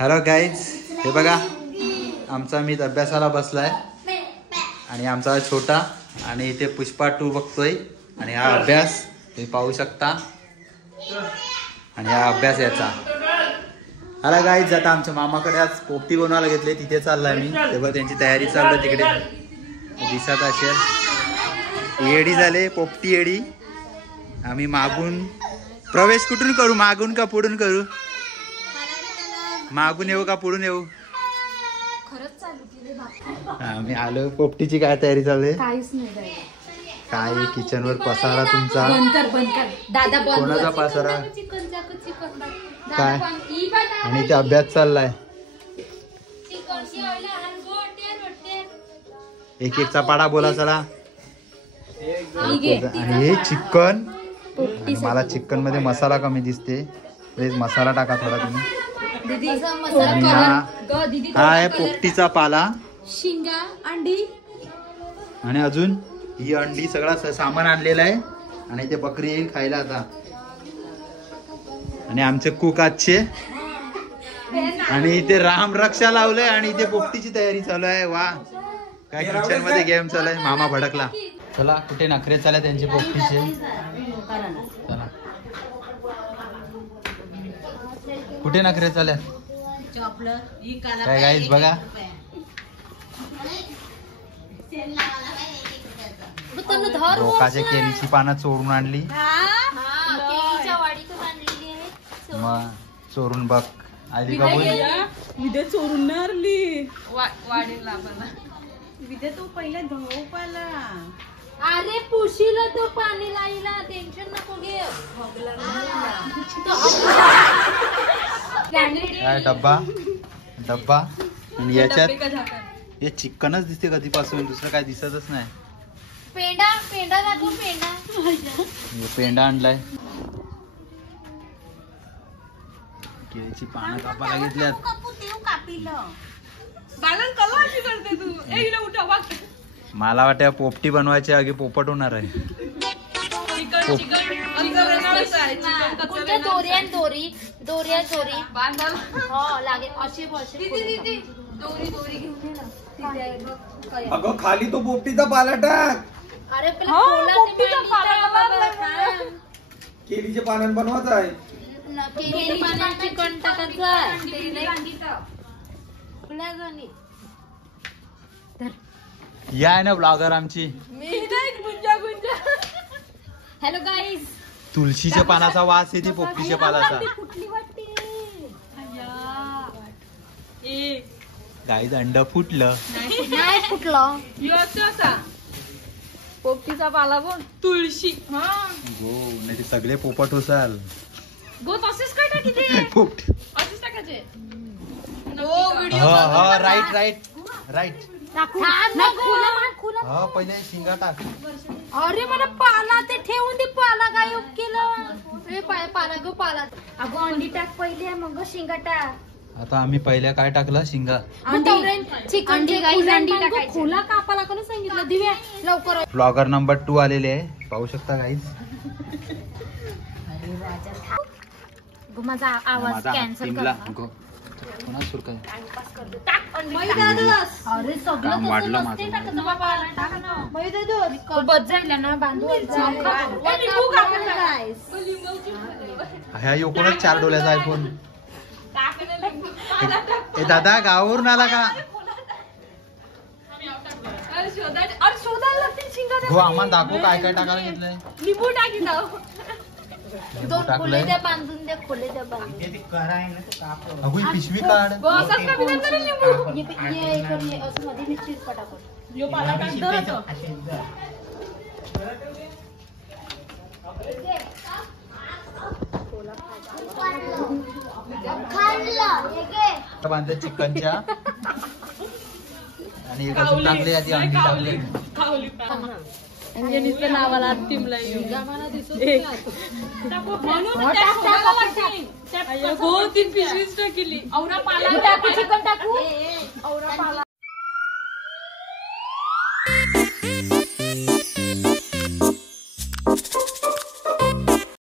Hello guys, हे बघा आमचा मित्र अभ्यासाला बसलाय आणि आमचा छोटा आणि इथे पुष्पा 2 बघतोय आणि हा अभ्यास तुम्ही पाहू शकता आणि हा अभ्यास याचा. हॅलो गाईज, आता आमच्या मामाकडे आज पोपटी बनवायला घेतले, तिथे चाललाय मी. तेव्हा त्यांची तयारी चालू आहे तिकडे, दिसत असेल. येडी झाले पोपटी येडी. आम्ही मागून प्रवेश कुठून करू, मागून का पुढून करू? मागून येऊ का पुढून येऊ? आम्ही आलो. पोपटीची काय तयारी चालू आहे? काहीच नाही. काय किचन वर पसारा तुमचा? दादा कोणाचा पसारा काय? आणि ते अभ्यास चाललाय. एक एक चपाडा बोला चला. आणि हे चिकन, मला चिकन मध्ये मसाला कमी दिसते, प्लीज मसाला टाका थोडा तुम्ही. आणि हा आहे पोपटीचा पाला, शिंगा, अंडी आणि अजून ही अंडी सगळा सामान आणलेलं आहे. आणि ते बकरी येईल खायला आता. आणि आमचे कुक आजचे, आणि इथे राम रक्षा लावलंय आणि इथे पोपटीची तयारी चालू आहे. वा, काय किचन मध्ये गेम चालू आहे. मामा भडकला. चला, कुठे नखरे चालू त्यांचे पोपटीचे. चला, कुठे नखरे चालू काय गाईज बघा. रोकाच्या केळीची पानं चोरून आणली. मग चोरून बघ आली का बोल. विद्या चोरून नारली वाडीला विद्या तो पहिला धाव पाला. अरे पुशीला तो पाणी लाईला, टेन्शन नको घे. काय डब्बा डब्बा आणि याच्यात हे चिकनच दिसते कधीपासून, दुसरं काय दिसतच नाही. पेंडा पेंडा दाखव, पेंडा. हे पेंडा आणलाय. केळीची पानं कापायला घेतल्यात. मला वाटतं पोपटी बनवायची आधी पोपट होणार आहे. दोरी अगं खाली तो पोपटीचा पाला टाक. अरे केळीचे पानं बनवायचं आहे. चिकन टाकायचं. या आहे ना ब्लॉगर आमची. हॅलो गाईज, तुळशीच्या पानाचा वास येते पोपटीच्या पालाचा. गाईज अंड फुटलं. नाही फुटलं. पोपटीचा पाला बोल. तुळशी गो नाही ते सगळे पोपट होसाल. गो तसेच काय टाकी ते पोपटी. असेच टाकायचे. Right right right. पहिले शिंगा टाक. अरे मला पाला ते ठेवून दे. पाला काय केलं? पाला गो पाला. अगं अंडी टाक पहिले, मग शिंगा टाक. आता आम्ही पहिल्या काय टाकलं? शिंगा. खुला कापाला कोणी सांगितलं? दिव्या लवकर. ब्लॉगर नंबर 2 आलेले आहे, पाहू शकता गाईज. माझा आवाज कॅन्सल कर. अरे सगळं वाढलं ह्या योकोनच 4 डोल्याचा आयफोन. ए दादा, गावावरून आला का? हो, आम्हाला दाखव काय काय टाकायला घेतलंय. लिंबू टाकी जाऊ. दोन खोले द्या बांधून, द्या खोले द्या बांधून. अगो ही पिशवी काढ. बांधले चिकनच्या आणि एक अजून टाकले, आधी अंडी टाकले. नावाला टीमला तीन पिशवीच टाकली. औरा पाला चिकन टाकू. औरा पाला